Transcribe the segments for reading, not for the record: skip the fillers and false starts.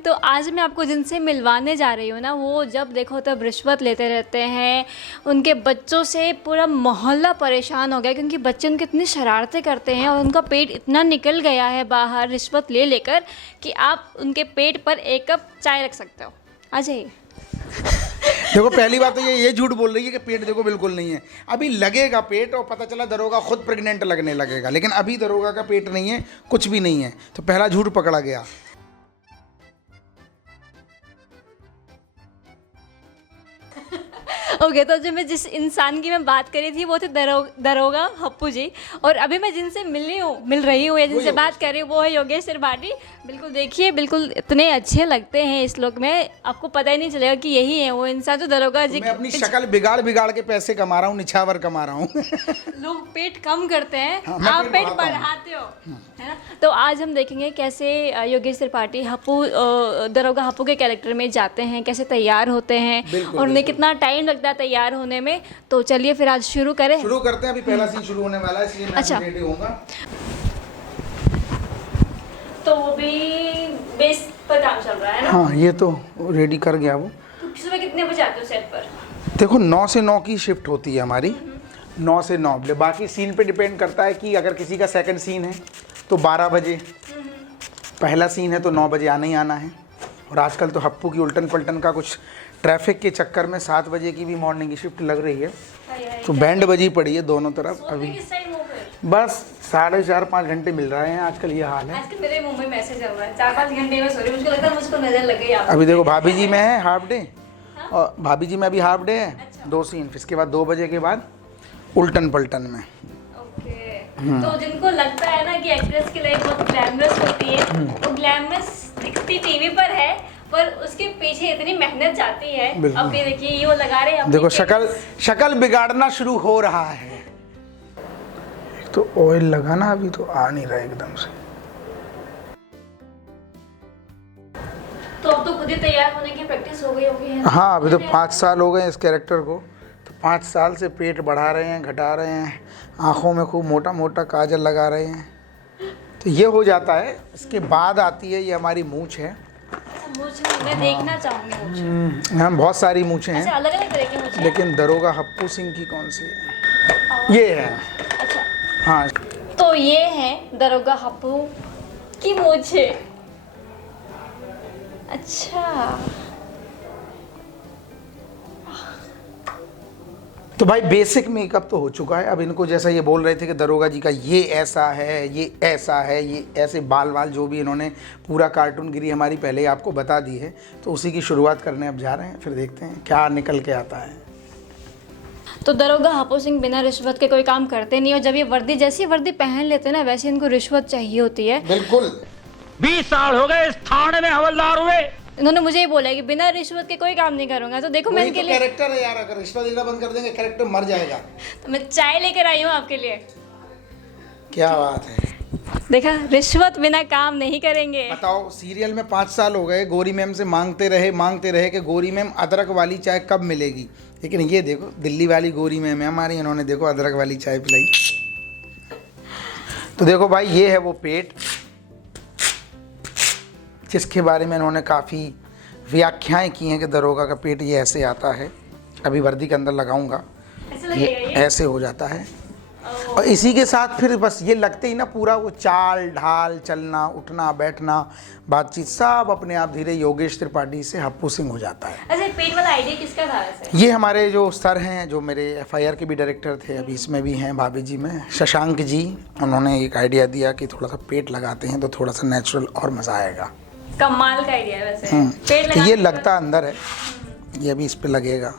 तो आज मैं आपको जिनसे मिलवाने जा रही हूँ ना, वो जब देखो तब रिश्वत लेते रहते हैं। उनके बच्चों से पूरा मोहल्ला परेशान हो गया क्योंकि बच्चे उनके इतनी शरारतें करते हैं और उनका पेट इतना निकल गया है बाहर रिश्वत ले लेकर कि आप उनके पेट पर एक कप चाय रख सकते हो। आ जाइए। देखो पहली बात तो ये झूठ बोल रही है कि पेट देखो बिल्कुल नहीं है। अभी लगेगा पेट और पता चला दरोगा खुद प्रेग्नेंट लगने लगेगा, लेकिन अभी दरोगा का पेट नहीं है, कुछ भी नहीं है। तो पहला झूठ पकड़ा गया। ओके, तो जो मैं जिस इंसान की मैं बात करी थी वो थे दरोगा हप्पू जी। और अभी मैं जिनसे मिल रही हूँ या जिनसे बात कर रही हूँ वो है योगेश त्रिपाठी। बिल्कुल देखिए, बिल्कुल इतने अच्छे लगते हैं इस लोग में, आपको पता ही नहीं चलेगा कि यही है वो इंसान जो दरोगा जी। मैं अपनी शक्ल बिगाड़ के पैसे कमा रहा हूँ, निछावर कमा रहा हूँ। लोग पेट कम करते हैं, हाँ, मैं आप पेट पेट बढ़ाता बढ़ाते हो, है ना। तो आज हम देखेंगे कैसे योगेश त्रिपाठी दरोगा हप्पू के कैरेक्टर में जाते हैं, कैसे तैयार होते हैं और उन्हें कितना टाइम लगता है तैयार होने में। तो चलिए फिर आज शुरू करते हैं। अभी पहला सीन शुरू होने वाला है, इसलिए मैं अच्छा। रेडी होऊंगा। तो वो भी बेस पर काम चल रहा है ना। हाँ, ये तो रेडी कर गया वो। तो सुबह कितने बजे आते हो सेट पर? देखो 9 से 9 की शिफ्ट होती है हमारी, 9 से 9। बाकी सीन पे डिपेंड करता है कि अगर किसी का सेकंड सीन है तो 12 बजे, पहला सीन है तो 9 बजे आना ही आना है। और आजकल तो हप्पू की उल्टन पलटन का कुछ ट्रैफिक के चक्कर में 7 बजे की भी मॉर्निंग की शिफ्ट लग रही है, तो बैंड बजी पड़ी है दोनों तरफ। अभी बस 4.5-5 घंटे मिल रहे हैं, आजकल ये हाल है। आजकल मेरे मुंह में मैसेज आ रहा है 4-5 घंटे में, सॉरी मुझको लगता है मुझको नजर लग गई आपको। अभी देखो भाभी जी में है हाफ डे, और भाभी जी में अभी हाफ डे है। अच्छा। 2 सीन, फिर इसके बाद 2 बजे के बाद उल्टन पलटन में। ओके। तो जिनको लगता है ना कि एक्ट्रेस की लाइफ बहुत ग्लैमरस होती है, वो ग्लैमरस दिखती टीवी पर है पर उसके पीछे इतनी मेहनत जाती है। अब भी देखिए ये वो लगा रहे हैं, देखो शक्ल बिगाड़ना शुरू हो रहा है। तो ऑयल लगा ना, अभी तो आ नहीं रहा एकदम से। तो अब तो खुद ही तैयार होने की प्रैक्टिस हो गई होगी, है ना? हाँ, अभी तो 5 साल हो गए इस कैरेक्टर को, तो 5 साल से पेट बढ़ा रहे हैं, घटा रहे हैं, आँखों में खूब मोटा मोटा काजल लगा रहे हैं। तो ये हो जाता है। इसके बाद आती है ये हमारी मूंछ है। मैं देखना चाहूंगी। हम बहुत सारी मूंछें हैं, अलग अलग तरह की मूंछें, लेकिन दरोगा हप्पू सिंह की कौन सी है? ये है। अच्छा, हाँ, तो ये है दरोगा हप्पू की मूंछे। अच्छा, तो भाई बेसिक मेकअप तो हो चुका है। अब इनको जैसा ये बोल रहे थे कि दरोगा जी का ये ऐसा है, ये ऐसा है, ये ऐसे बाल वाल जो भी इन्होंने पूरा कार्टूनगिरी हमारी पहले ही आपको बता दी है, तो उसी की शुरुआत करने अब जा रहे हैं। फिर देखते हैं क्या निकल के आता है। तो दरोगा हप्पू सिंह बिना रिश्वत के कोई काम करते नहीं, और जब ये वर्दी जैसी वर्दी पहन लेते हैं ना, वैसे इनको रिश्वत चाहिए होती है। बिल्कुल। 20 साल हो गए इस थाने में हवलदार हुए। इन्होंने मुझे ये बोला है कि बिना रिश्वत के कोई काम नहीं करूंगा। तो देखो मैं इनके लिए कैरेक्टर है यार, अगर रिश्वत देना बंद कर देंगे कैरेक्टर मर जाएगा। तो मैं चाय लेकर आई हूँ आपके लिए। क्या बात है। देखा, रिश्वत बिना काम नहीं करेंगे। बताओ, सीरियल में 5 साल हो गए, गोरी मैम से मांगते रहे कि गोरी मैम अदरक वाली चाय कब मिलेगी, लेकिन ये देखो दिल्ली वाली गोरी मैम है हमारी, इन्होंने देखो अदरक वाली चाय पिलाई। तो देखो भाई, ये है वो पेट जिसके बारे में इन्होंने काफ़ी व्याख्याएं की हैं कि दरोगा का पेट ये ऐसे आता है। अभी वर्दी के अंदर लगाऊंगा, ये ऐसे हो जाता है। और इसी के साथ फिर बस ये लगते ही ना पूरा वो चाल ढाल, चलना उठना बैठना बातचीत सब अपने आप धीरे योगेश त्रिपाठी से हप्पू सिंह हो जाता है। अच्छा, पेट वाला आइडिया किसका था वैसे? ये हमारे जो सर हैं, जो मेरे FIR के भी डायरेक्टर थे, अभी इसमें भी हैं भाभी जी में, शशांक जी, उन्होंने एक आइडिया दिया कि थोड़ा सा पेट लगाते हैं तो थोड़ा सा नेचुरल और मज़ा आएगा। कमाल का आइडिया है वैसे। पेट तो ये लगता अंदर है, ये अभी इस पे लगेगा।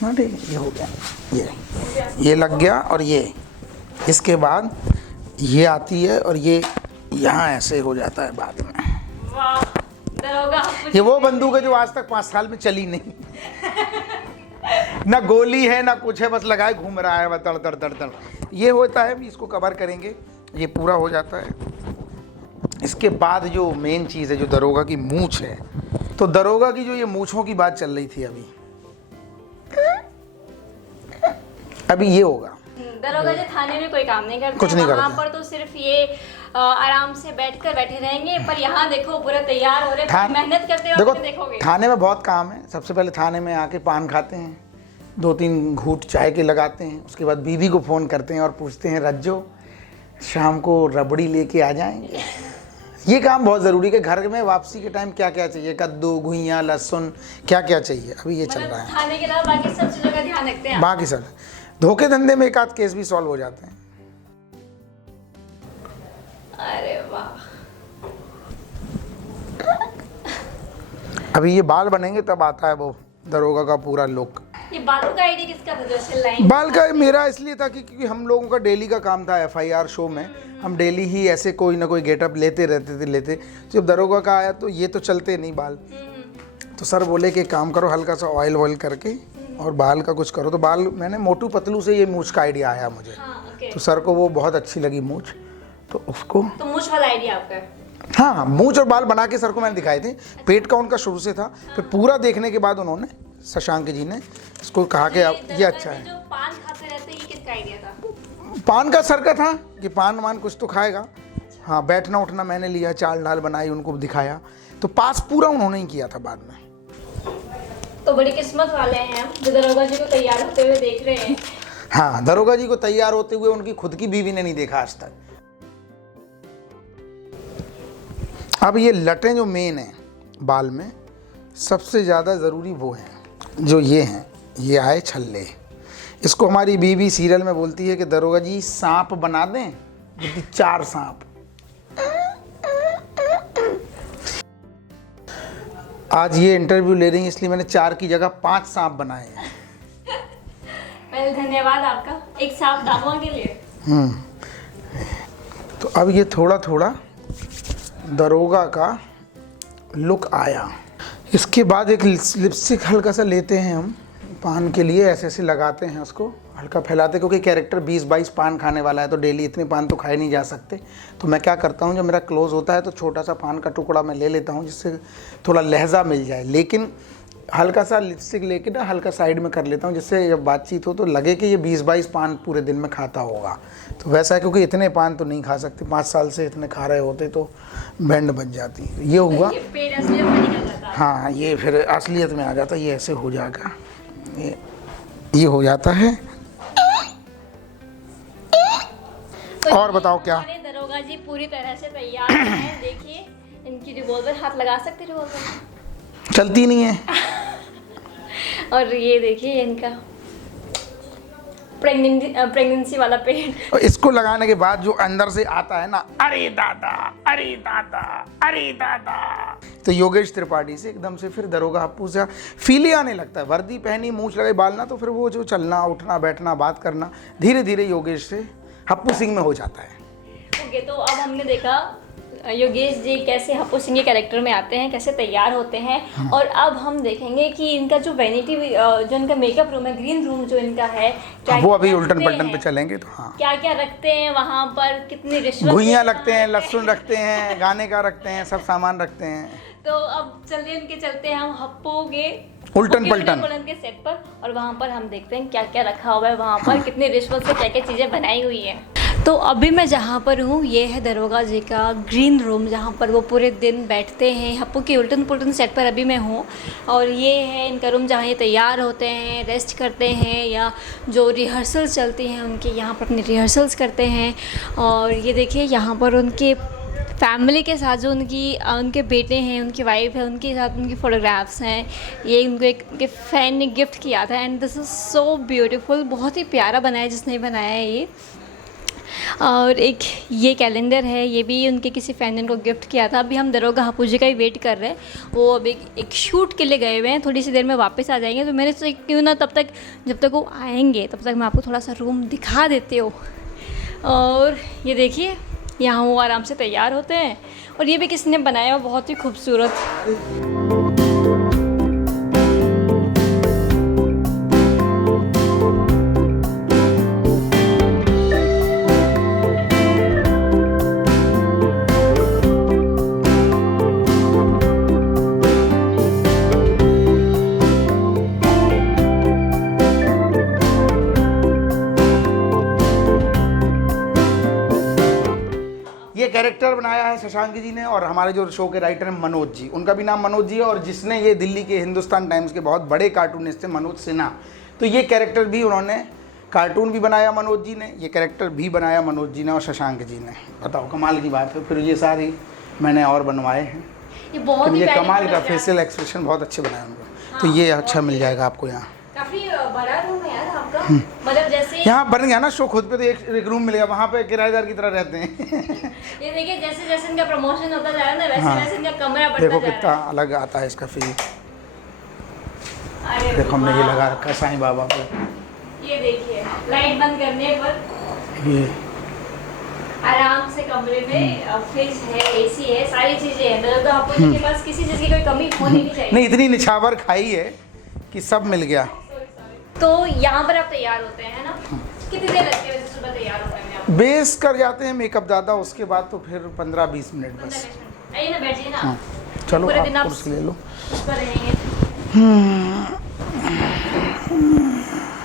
हाँ ठीक, ये हो गया, ये लग गया। और ये इसके बाद ये आती है और ये यहाँ ऐसे हो जाता है बाद में। वाह, दरोगा ये वो बंदूक है जो आज तक 5 साल में चली नहीं। ना गोली है ना कुछ है, बस लगाए घूम रहा है, तड़ तड़ तड़ तड़। ये होता है, इसको कवर करेंगे, ये पूरा हो जाता है। इसके बाद जो मेन चीज़ है, जो दरोगा की मूंछ है, तो दरोगा की जो ये मूंछों की बात चल रही थी, अभी ये होगा। दरोगा जो थाने में कोई काम नहीं करते, कुछ नहीं वहाँ करते। पर तो सिर्फ ये आराम से बैठकर बैठे रहेंगे, पर यहाँ देखो पूरा तैयार हो रहे हैं, मेहनत करते हो, देखो देखोगे थाने में बहुत काम है। सबसे पहले थाने में आके पान खाते हैं, 2-3 घूंट चाय के लगाते हैं, उसके बाद बीवी को फ़ोन करते हैं और पूछते हैं रज्जो शाम को रबड़ी लेके आ जाएंगे। ये काम बहुत ज़रूरी है कि घर में वापसी के टाइम क्या क्या चाहिए, कद्दू, घुइयाँ, लहसुन, क्या क्या चाहिए, अभी ये चल रहा है। खाने के अलावा बाकी सब चीज़ों का ध्यान रखते हैं। बाकी सब धोखे धंधे में एक आध केस भी सॉल्व हो जाते हैं। अरे वाह, अभी ये बाल बनेंगे तब आता है वो दरोगा का पूरा लुक। ये बालों का आइडिया किसका था? जैसे लाइन बाल का मेरा इसलिए था कि क्योंकि हम लोगों का डेली का काम था FIR शो में, हम डेली ही ऐसे कोई ना कोई गेटअप लेते रहते थे। जब दरोगा का आया तो ये तो चलते नहीं बाल, तो सर बोले कि काम करो हल्का सा ऑयल वॉयल करके और बाल का कुछ करो। तो बाल मैंने मोटू पतलू से ये मूछ का आइडिया आया मुझे। ओके। तो सर को वो बहुत अच्छी लगी मूछ, तो उसको तो मूछ वाला आइडिया आपका? हाँ, मूछ और बाल बना के सर को मैंने दिखाए थे। पेट का उनका शुरू से था, फिर पूरा देखने के बाद उन्होंने शशांक जी ने इसको कहा कि अब ये अच्छा है। जो पान खाते रहते हैं, ये किसका आइडिया था? पान का सर का था कि पान वान कुछ तो खाएगा। हाँ, बैठना उठना मैंने लिया, चाल ढाल बनाई, उनको दिखाया, तो पास पूरा उन्होंने ही किया था बाद में। तो बड़ी किस्मत वाले हैं हम जो दरोगा जी को तैयार होते हुए देख रहे हैं। हाँ, दरोगा जी को तैयार होते हुए उनकी खुद की बीवी ने नहीं देखा आज तक। अब ये लटें जो मेन है बाल में, सबसे ज़्यादा ज़रूरी वो हैं जो ये हैं, ये आए छल्ले। इसको हमारी बीवी सीरियल में बोलती है कि दरोगा जी सांप बना दें, बोलती 4 सांप। आज ये इंटरव्यू ले रही हैं इसलिए मैंने 4 की जगह 5 सांप बनाए हैं। पहले धन्यवाद आपका एक साफ दामों के लिए। तो अब ये थोड़ा थोड़ा दरोगा का लुक आया। इसके बाद एक लिपस्टिक हल्का सा लेते हैं हम पान के लिए, ऐसे ऐसे लगाते हैं, उसको हल्का फैलाते, क्योंकि कैरेक्टर 20-22 पान खाने वाला है तो डेली इतने पान तो खाए नहीं जा सकते। तो मैं क्या करता हूँ, जब मेरा क्लोज होता है तो छोटा सा पान का टुकड़ा मैं ले लेता हूँ जिससे थोड़ा लहजा मिल जाए, लेकिन हल्का सा लिपस्टिक लेके ना हल्का साइड में कर लेता हूँ जिससे जब बातचीत हो तो लगे कि ये 20-22 पान पूरे दिन में खाता होगा। तो वैसा है, क्योंकि इतने पान तो नहीं खा सकते, 5 साल से इतने खा रहे होते तो बैंड बच जाती। ये हुआ, ये पेट असलियत में निकल जाता है। हाँ, ये फिर असलियत में आ जाता है, ये ऐसे हो जाएगा, ये हो जाता है। तो और बताओ क्या? हमारे दरोगा जी पूरी तरह से तैयार हैं। देखिए इनकी रिवॉल्वर, हाथ लगा सकते रिवॉल्वर, चलती नहीं है। और ये देखिए इनका प्रेगनेंसी वाला पेट। और इसको लगाने के बाद जो अंदर से आता है ना, अरे दादा, अरे दादा, अरे दादा, तो योगेश त्रिपाठी से एकदम से फिर दरोगा हप्पू से फील ही आने लगता है। वर्दी पहनी, मूछ लगाई, बाल ना, तो फिर वो जो चलना उठना बैठना बात करना धीरे धीरे योगेश से हप्पू सिंह में हो जाता है। ओके, तो अब हमने देखा योगेश जी कैसे हप्पू सिंह के कैरेक्टर में आते हैं, कैसे तैयार होते हैं। हाँ। और अब हम देखेंगे कि इनका जो वैनिटी, जो इनका मेकअप रूम है, ग्रीन रूम जो इनका है, क्या वो अभी उल्टन पलटन पे चलेंगे तो हाँ, क्या क्या रखते हैं वहाँ पर, कितनी रिश्वत, घुइयाँ रखते हैं, लहसुन रखते हैं, गाने का रखते हैं, सब सामान रखते हैं। तो अब चलिए उनके चलते हैं हम हप्पू के उल्टन पलटन के सेट पर, और वहाँ पर हम देखते हैं क्या क्या रखा हुआ है वहाँ पर, कितनी रिश्वत से क्या क्या चीज़ें बनाई हुई है। तो अभी मैं जहाँ पर हूँ ये है दरोगा जी का ग्रीन रूम, जहाँ पर वो पूरे दिन बैठते हैं। हप्पू के उल्टन पुल्टन सेट पर अभी मैं हूँ, और ये है इनका रूम जहाँ ये तैयार होते हैं, रेस्ट करते हैं, या जो रिहर्सल्स चलती हैं उनकी यहाँ पर अपनी रिहर्सल्स करते हैं। और ये देखिए यहाँ पर उनके फैमिली के साथ जो उनके बेटे हैं, उनकी वाइफ है, उनके साथ उनकी फ़ोटोग्राफ्स हैं। ये उनको एक उनके फ़ैन ने गिफ्ट किया था, and this is so beautiful, बहुत ही प्यारा बनाया है जिसने बनाया है ये। और एक ये कैलेंडर है, ये भी उनके किसी फ़ैन ने उनको गिफ्ट किया था। अभी हम दरोगा हप्पू जी का ही वेट कर रहे हैं, वो अभी एक शूट के लिए गए हुए हैं, थोड़ी सी देर में वापस आ जाएंगे। तो मैंने सोचा क्यों ना तब तक, जब तक वो आएंगे तब तक मैं आपको थोड़ा सा रूम दिखा देती हूँ। और ये देखिए यहाँ वो आराम से तैयार होते हैं, और ये भी किसने बनाया है, बहुत ही खूबसूरत। कैरेक्टर बनाया है शशांक जी ने, और हमारे जो शो के राइटर हैं मनोज जी, उनका भी नाम मनोज जी है, और जिसने ये दिल्ली के हिंदुस्तान टाइम्स के बहुत बड़े कार्टूनिस्ट थे मनोज सिन्हा, तो ये कैरेक्टर भी उन्होंने, कार्टून भी बनाया मनोज जी ने, ये कैरेक्टर भी बनाया मनोज जी ने और शशांक जी ने। बताओ कमाल की बात है। फिर ये सारी मैंने और बनवाए हैं, ये बहुत ही ये प्यारी कमाल का कलर फेशियल एक्सप्रेशन बहुत अच्छे बनाए उनको। तो ये अच्छा मिल जाएगा आपको यहाँ। काफी बड़ा रूम है यार आपका, मतलब जैसे यहाँ बन गया ना शो, खुद पे तो एक रूम मिलेगा, वहाँ पे किराएदार की तरह रहते हैं। ये देखिए जैसे जैसे इनका प्रमोशन होता जा रहा है ना, वैसे हाँ। वैसे इनका कमरा बढ़ता देखो जा कितना रहा अलग आता है इसका फील। है। अरे देखो हमने ये वाह। लगा रखा है साईं बाबा को। ये देखिए लाइट बंद करने पर ये आराम से कमरे में फ्रिज है, एसी है, सारी चीजें हैं, मतलब तो आपको इनके पास किसी चीज की कोई कमी होनी नहीं चाहिए। नहीं, इतनी निछावर खाई है कि सब मिल गया। तो यहाँ पर आप तैयार होते हैं ना, कितनी देर लगती है वैसे सुबह तैयार होने में आपको? बेस कर जाते हैं मेकअप ज़्यादा, उसके बाद तो फिर 15-20 मिनट 15 बस। मिनट। आइए ना, बैठिए ना। हाँ चलो पूरे आप दिन आप कुर्सी ले लो। उस पर रहेंगे।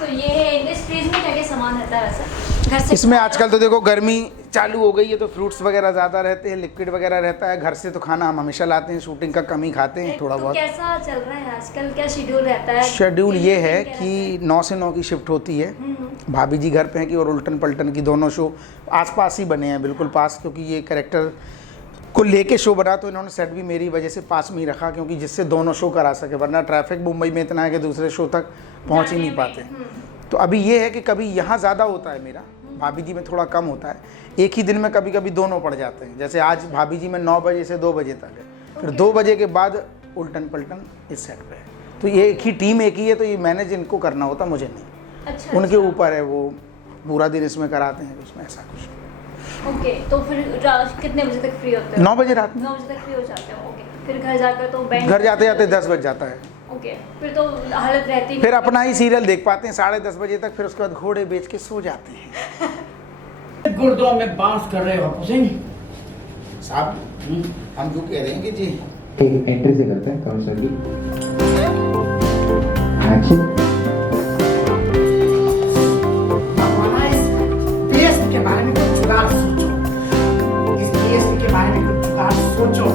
तो ये इंग्लिश फ्रीज में क्या क्या सामान रहता है वैसे घर से? इसमें आजकल तो देखो गर्मी चालू हो गई है, तो फ्रूट्स वगैरह ज़्यादा रहते हैं, लिक्विड वगैरह रहता है। घर से तो खाना हम हमेशा लाते हैं, शूटिंग का कम ही खाते हैं थोड़ा तो बहुत। कैसा चल रहा है आजकल, क्या शेड्यूल रहता है? शेड्यूल ये है क्या कि 9 से 9 की शिफ्ट होती है। हम्म। भाभी जी घर पे हैं कि, और उल्टन पलटन की दोनों शो आसपास ही बने हैं, बिल्कुल पास, क्योंकि ये कैरेक्टर को लेके शो बना तो इन्होंने सेट भी मेरी वजह से पास में ही रखा, क्योंकि जिससे दोनों शो करा सके, वरना ट्रैफिक मुंबई में इतना है कि दूसरे शो तक पहुंच ही नहीं पाते। तो अभी ये है कि कभी यहाँ ज़्यादा होता है मेरा, भाभी जी में थोड़ा कम होता है। एक ही दिन में कभी कभी दोनों पड़ जाते हैं, जैसे आज भाभी जी में 9 बजे से 2 बजे तक है, फिर 2 बजे के बाद उल्टन पलटन इस सेट पे है। तो ये एक ही टीम एक ही है, तो ये मैनेज इनको करना होता, मुझे नहीं। अच्छा, उनके ऊपर है, वो पूरा दिन इसमें कराते हैं, उसमें ऐसा कुछ। ओके, तो फिर कितने बजे तक फ्री होते हो? 9 बजे रात में। 9 बजे तक फ्री हो जाते हो। ओके, फिर घर जाकर तो बैंड घर जाते जाते 10 बज जाता है। ओके, फिर तो हालत रहती है। फिर अपना ही सीरियल देख पाते हैं 10:30 बजे तक, फिर उसके बाद घोड़े बेच के सो जाते हैं। गुर्दों में बांस कर रहे हो हुसैन साहब हम क्यों कह रहे हैं कि जी एक एंट्री से करते हैं कमर्शियल की एक्शन। इस देश के बारे में कुछ जुगाड़ सोचो, इस देश के बारे में कुछ जुगाड़ सोचो।